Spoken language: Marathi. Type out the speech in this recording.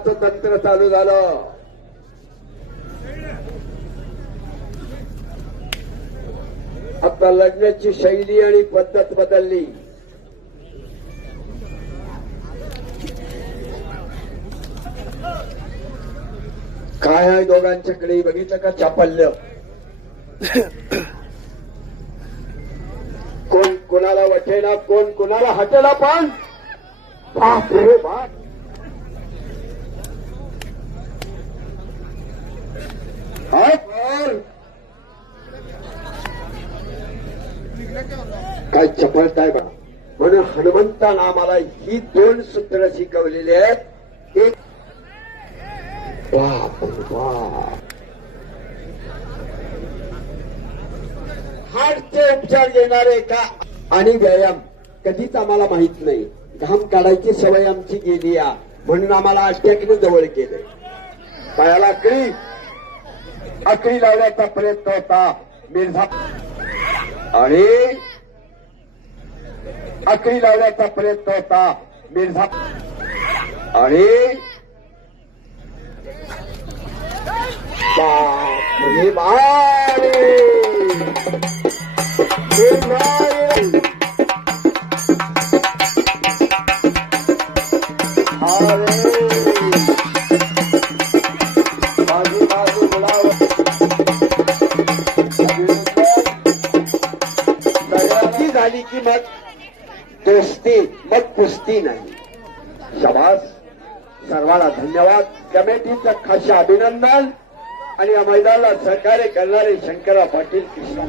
लग्नाचं तंत्र चालू झालं. आता लग्नाची शैली आणि पद्धत बदलली. काय आहे दोघांच्याकडे बघितलं का चापल्य? कोण कोणाला वठेना, कोण कोणाला हटेना, पण बाप रे बाप. काय चपळताय बा. म्हणून हनुमंतानं आम्हाला ही दोन सूत्र शिकवलेली आहेत. एक बाप हार्टचे उपचार घेणारे का आणि व्यायाम कधीच आम्हाला माहित नाही. घाम काढायची सवय आमची गेली या, म्हणून आम्हाला अटॅकने जवळ केले. पायाला आकडी लावण्याचा प्रयत्न होता मिर्झा, आणि आकडी लावण्याचा प्रयत्न होता मिर्झा, आणि बापरे बापरे. झाली की मग दोस्ती, मग कुस्ती नाही. शाबास, सर्वांना धन्यवाद. कमिटीचं खास अभिनंदन. आणि या मैदानाला सहकार्य करणारे शंकरराव पाटील कृष्णा.